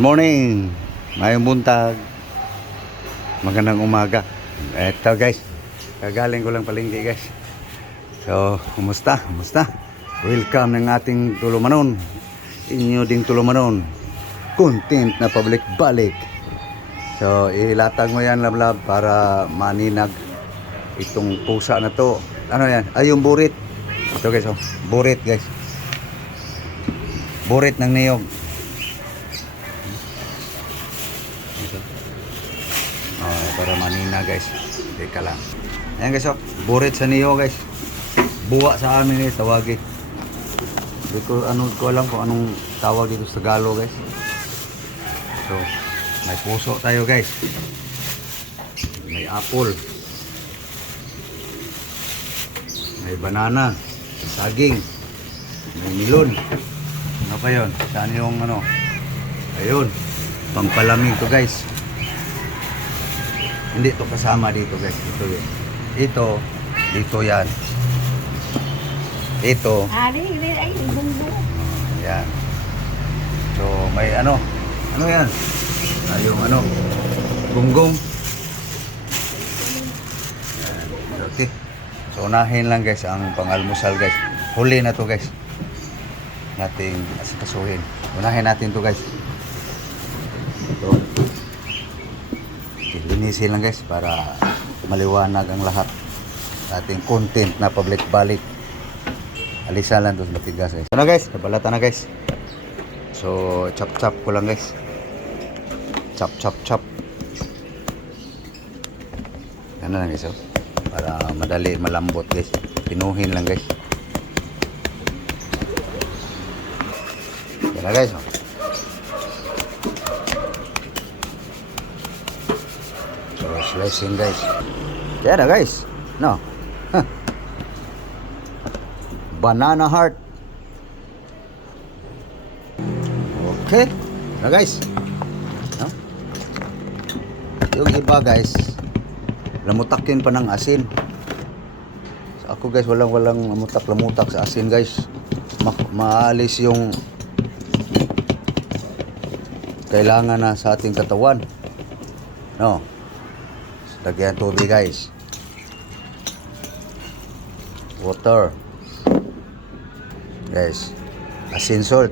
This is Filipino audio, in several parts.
Good morning, mayong buntag, magandang umaga. Eto guys, kagaling ko lang palengke guys. So, kumusta? Welcome ng ating tulumanon, inyo ding tulumanon, content na public balik. So, ilatag mo yan lablab para maninag itong pusa na to. Ano yan? Ay, yung burit. Ito guys, oh, burit guys. Burit ng niyog. Para manina guys. Teka lang. Ayan guys, oh, burit sa niyo guys. Buwa sa amin guys, tawagin. Hindi ko alam kung anong tawag dito sa Tagalog guys. So, may puso tayo guys. May apple. May banana. Saging. May melon. Ano pa yun? Saan yung ano? Ayun. Pampalamig to guys. Hindi to kasama dito guys. Dito yan. Ito. Ay, bumbu. Yan. So may ano yan? Yung gunggong. Yan. Okay. So unahin lang guys ang pangalmusal guys. Huli na to guys. Nating asikasuhin. Unahin natin to guys. Ito. Linisin lang guys para maliwanag ang lahat ating content na public balik. Alisa lang doon matigas guys. Ano guys, kabalata na guys. So chop ko lang guys. Chop. Ano lang guys, oh. Para madali malambot guys. Pinuhin lang guys. Yan na guys, oh. Slicing guys. Kaya na guys. No. Huh. Banana heart. Okay. Na guys. No? Yung iba guys, lamutakin pa ng asin. So ako guys, walang lamutak sa asin guys. Maalis yung kailangan na sa ating katawan. No. Lagyan tubig guys. Water. Guys. Asin salt.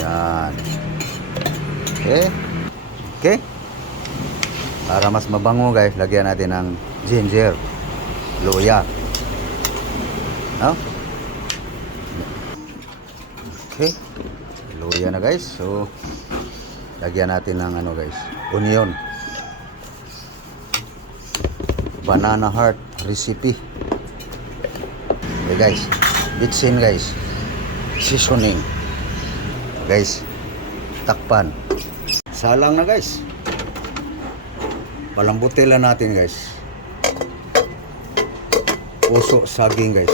Yan. Okay. Para mas mabango guys, lagyan natin ng ginger. Luya. No? Okay. Luya na guys. So, lagyan natin ng guys, onion. Banana heart recipe. Okay guys, bitsin guys, seasoning guys, takpan, salang na guys, palambutin lang natin guys. Puso saging guys,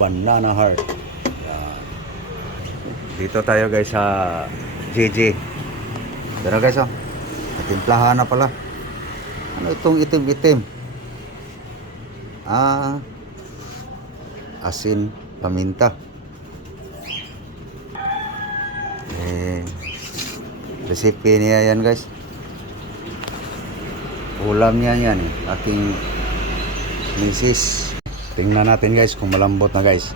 banana heart. Yan. Dito tayo guys sa JJ. Pero guys, oh, timplahan na pala. Ano itong itim-itim? Asin, paminta. Recipe niya yan guys. Ulam niya yan eh. Ating misis. Tingnan natin guys kung malambot na guys.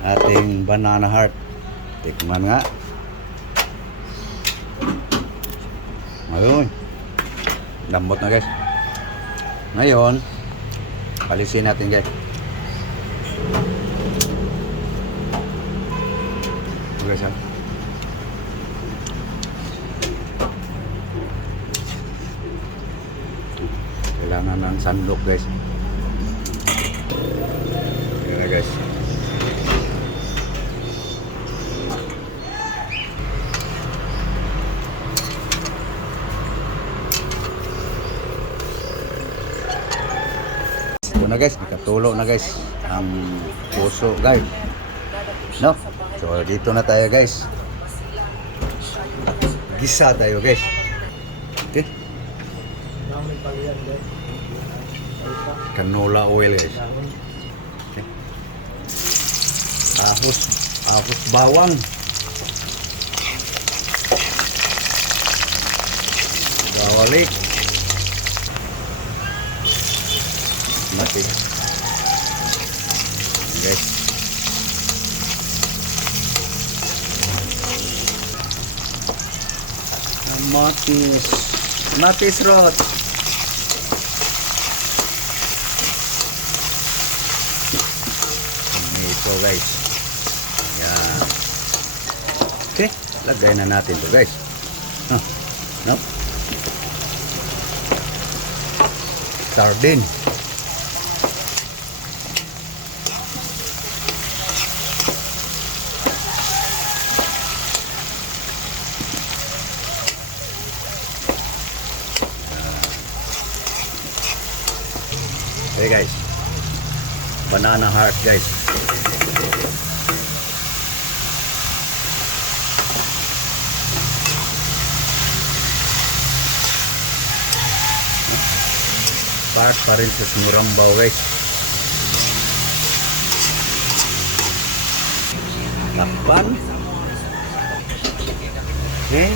Ating banana heart. Tikman nga. Ayun. Lambot na guys. Ngayon, palisin natin guys. Okay siya. Kailangan ng sandok guys. Yan na guys. Ito na guys, nakatulo na guys ang puso guys, no? So dito na tayo guys, gisa tayo guys. Okay, canola oil guys. Okay. Ahos bawang. kawali. Mati. Guys. Matis. Matis rot. Ito guys. Yan. Okay. Lagay na natin to guys. No? Sardine. Okay guys. Banana heart guys. Part pa rin sa Sumurambaw guys. Takpan. Okay.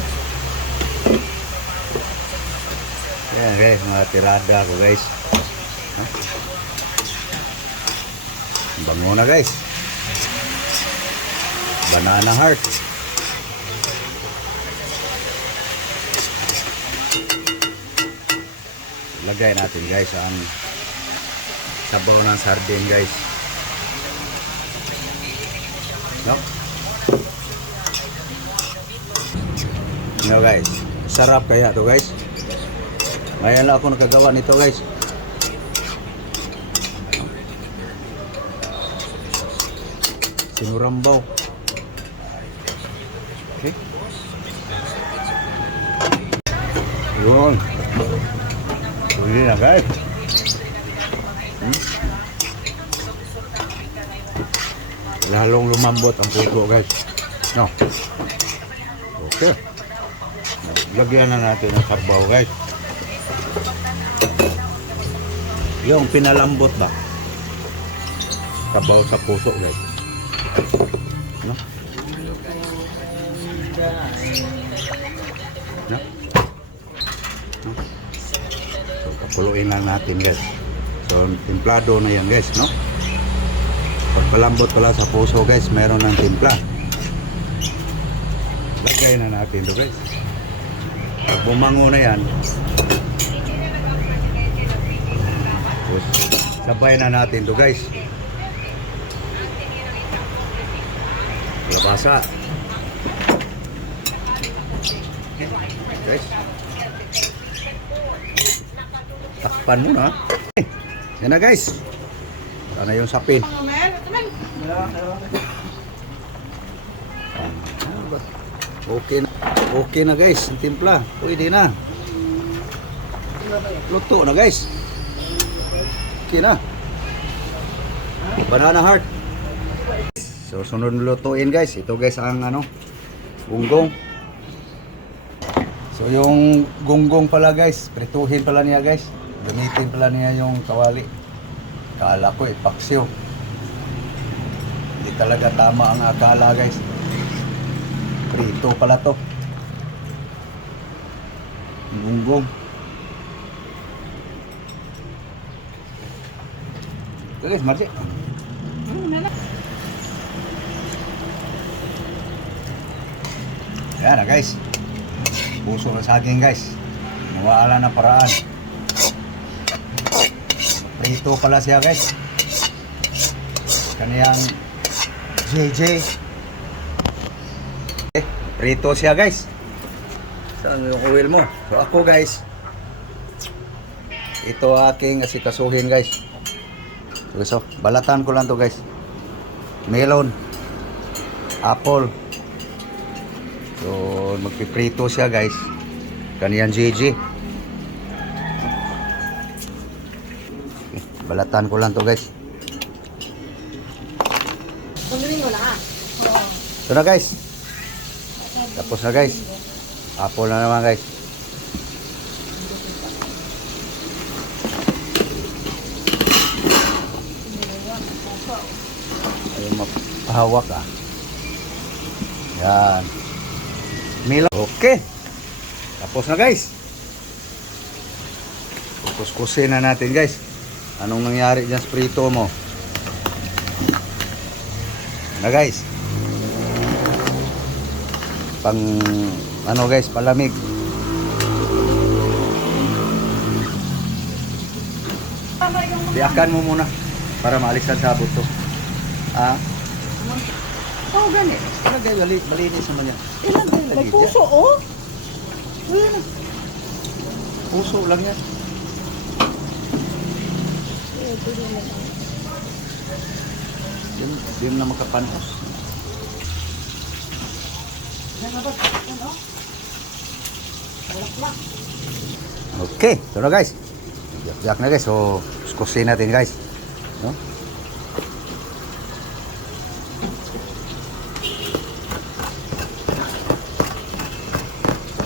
Yan guys, mga tirada ko guys. Bango na guys. Banana heart. Lagay natin guys ang sabaw ng sardine guys. No? No guys. Sarap kaya to guys. Ngayon lang ako nakagawa nito guys. Sumurambaw. Okay. Yun. Pwede na guys. Lalong lumambot ang puso guys. No. Okay. Lagyan na natin ng sabaw guys. Yung pinalambot ba? Sabaw sa puso guys. No? No? No? So, kapuluin lang natin guys. So, timplado na yan guys, no? Pagpalambot pala sa puso guys, meron ng timpla. Lagay na natin ito guys. Pag bumango na yan, tapos sabay na natin ito guys. Labasa. Guys. Takpan muna. Yan na guys. Sana yung sapin. Okay na. Okay na guys. Ang timpla. Pwede na. Luto na guys. Okay na. Banana heart. So sunod lutuin guys. Ito guys ang ano, gunggong. So yung gunggong pala guys, prituhin pala niya guys. Gamitin pala niya yung kawali. Akala ko paksiw. Hindi talaga tama ang akala guys. Prito pala to. Gunggong. Ito guys, Marci. Yan na guys. Puso ng saging guys. Nawala na paraan. Prito pala siya guys. Kaniyang JJ. Prito siya guys. Saan yung oil mo? So ako guys, ito aking asikasuhin guys. So balatan ko lang to guys. Melon, apple. So magpiprito siya guys. Kaniyang JJ. Balatan ko lang to guys. Pagdating mo na ah. Ito na guys. Tapos na guys. Apple na naman guys. Ayaw mapahawak ah. Yan. Milo. Okay. Tapos na guys. kuskusin na natin guys. Anong nangyari dyan sa prito mo? Na guys. Pang ano guys, palamig. Diakan mo muna para maalis ang sabot to. Ah? Oo, gani. Talagay, malinis naman yan. Ilan din? May puso, oh. Wala na. Puso lang yan. Yun na makapanos. Okay, ito na guys. Biyak na guys. So, kuskusin natin guys. No?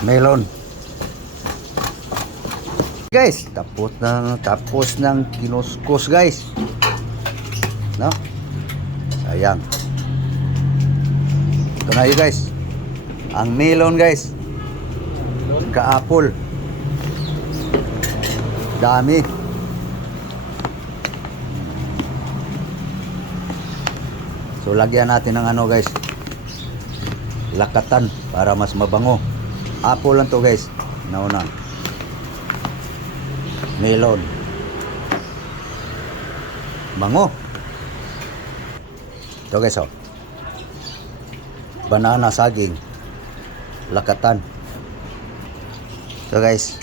Melon. Guys, tapos ng kinuskus guys. No? Sayang. Ito na yun guys. Ang melon guys. Ka-apple. Dami. So lagyan natin ng ano guys. Lakatan para mas mabango. Apple lang to guys. Nauna. Melon. Bango. Ito guys oh. Banana saging. Lakatan. Ito guys.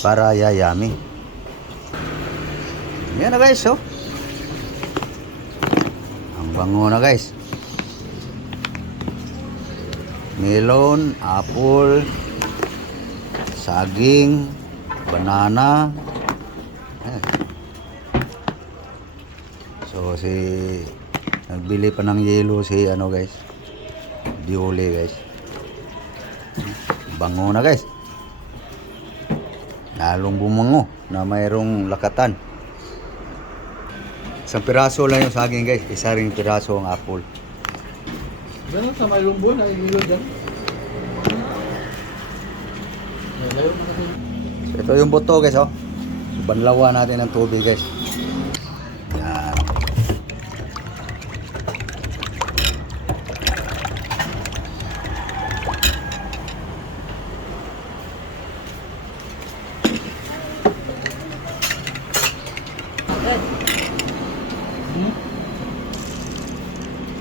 Para yayami. Yan na guys oh. Ang bango na guys. Melon, apple, saging, banana. So si nagbili pa ng yelo si ano guys. Diole guys. Bango na guys. Lalong bumango na mayroong lakatan. Isang piraso lang yung saging guys. Isa ring piraso ang apple. Ganun sa may lumbon, nakikilo dyan. So, ito yung buto guys oh. Banlawan natin ng tubig guys. Yan.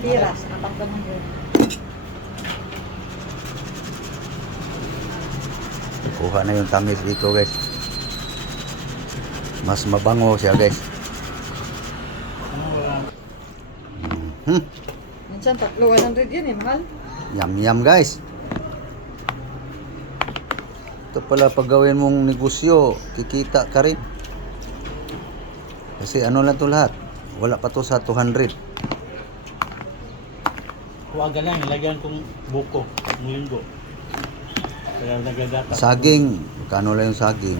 Tiras, apat ka man yun. Kuha na yung tamis dito guys. Mas mabango siya guys. Minsan tatlo, 100 yun eh, mahal. Yum yum guys. Ito pala pag gawin mong negosyo, kikita ka rin. Kasi ano lang to lahat. Wala pa to sa 200. Huwaga lang, ilagyan kong buko, ng linggo. Kaya nagagata. Saging, kano lang yung saging?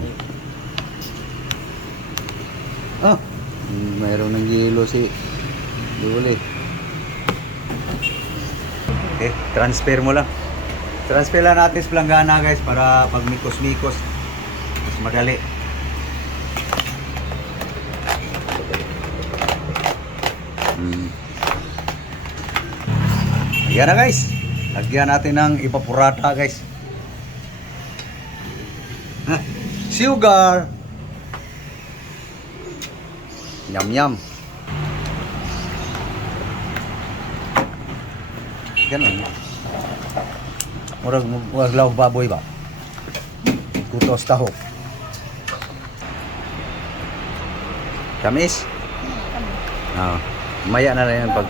Ah, mayroon ng yelo si Yuli. Okay, transfer mo lang. Transfer lang natin sa planggana guys para pag mikos-mikos mas madali. Ayan na guys. Lagyan natin ng ipapurata guys. Sugar. Yum yum. Ganun. Murag law baboy ba? Kutos tahok. Tamis? Ah, maya na lang yan pag.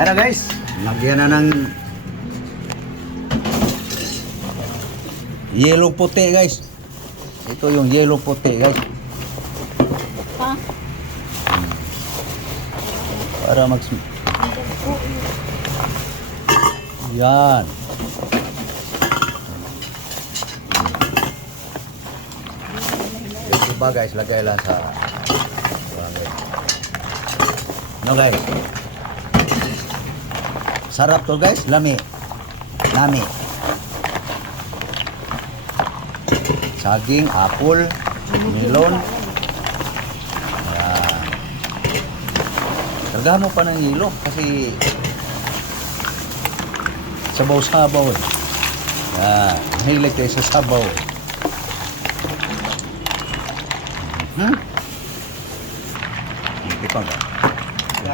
Ayan na guys. Lagyan na ng yellow puti guys. Ito yung yellow puti guys. Ha? Para mag yan. Ito ba guys, lagay lang sa no guys. Sarap to guys, lami. Lami. saging, apple, melon. Ayan. Kargahan mo pa ng hilo kasi sabaw-sabaw eh. Ayan. Mahilig tayo sa sabaw. Hindi pa nga.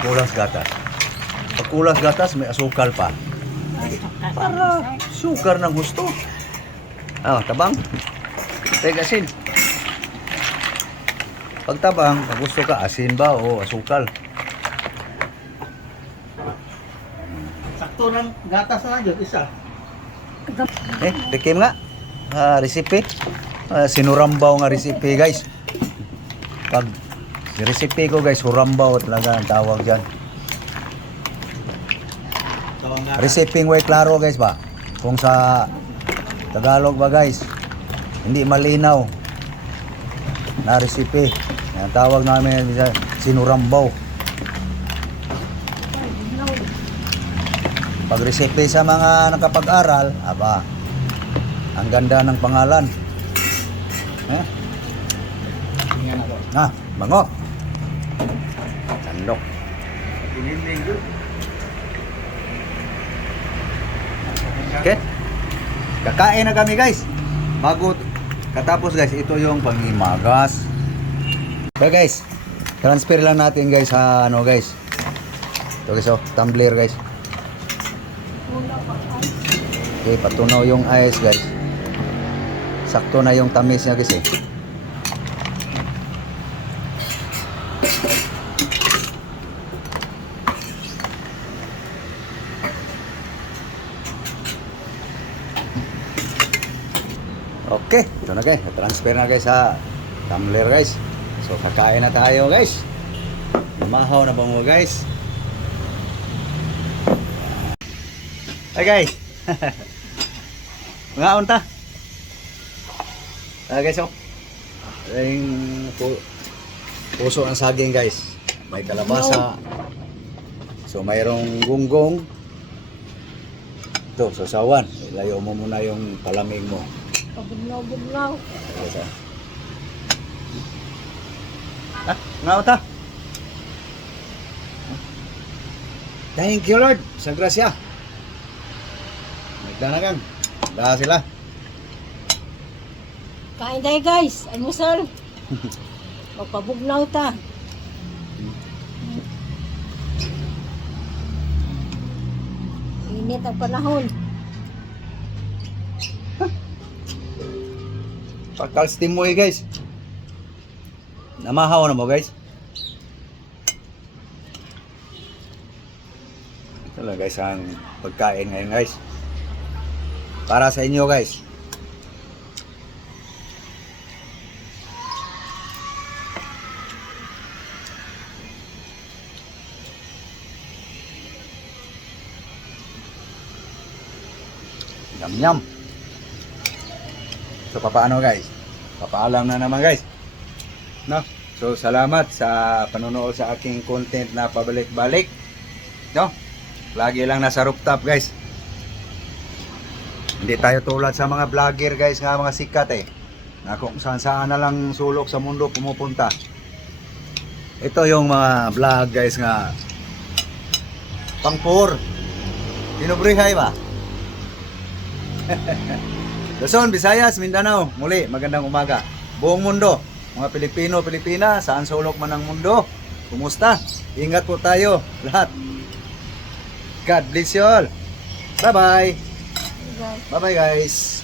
Kulas gatas. Pag kulas gatas, may asukal pa. Para sukar ng gusto. Tabang. Teka asin. Pag tabang, pag gusto ka, asin ba o asukal? Sakto ng gatas na yun, isa. Tikim nga. Recipe. Sinurambaw nga recipe, guys. Pag recipe ko, guys, hurambaw talaga ang tawag dyan. So, ang gatas. Resiping way klaro, guys ba? Kung sa Tagalog ba, guys, hindi malinaw na recipe. Ang tawag namin sinurambaw. Pag recipe sa mga nakapag-aral, ang ganda ng pangalan. Tingnan ako. Bango. Sandok. Pininding ko. Okay? Kakain na kami, guys. Bago katapos, guys, ito yung pangimagas. Okay, guys. Transfer lang natin, guys, sa ano, guys. Ito, guys, tumbler, guys. Okay, patunaw yung ice, guys. Sakto na yung tamis niya, guys, eh. Okay, ito na, guys. Transfer na, guys, sa tumbler, guys. So, kakain na tayo, guys. Mahaw na ba mo, guys? Hey, guys. Mga unta. Guys, yung puso ng saging, guys. May kalabasa. So, mayroong gunggong. Ito, sasawan. Ilayo mo muna yung palamig mo. Pabugnaw-bugnaw. Nga unta. Thank you, Lord. Sa grasya. Nagdanagang. Dahil sila. Kain tayo guys. Almusal. Magpabugnaw ta. Init ang panahon. Pagkalstim mo, guys. Namahaw na mo, guys. Ito lang, guys, ang pagkain ngayon, guys. Para sa inyo, guys. Yum. So, papaano, guys? Papaalam na naman, guys. No? So, salamat sa panonood sa aking content na pabalik-balik. No? Lagi lang nasa rooftop, guys. Hindi tayo tulad sa mga vlogger, guys, nga mga sikat eh. Na kung saan na lang sulok sa mundo pumupunta. Ito yung mga vlog, guys, nga pang-poor. Tinubrihay ba? Luzon, Visayas, Mindanao. Muli, magandang umaga. Buong mundo, mga Pilipino, Pilipina, saan sulok man ng mundo. Kumusta? Ingat po tayo, lahat. God bless you all. Bye-bye. Bye-bye, guys.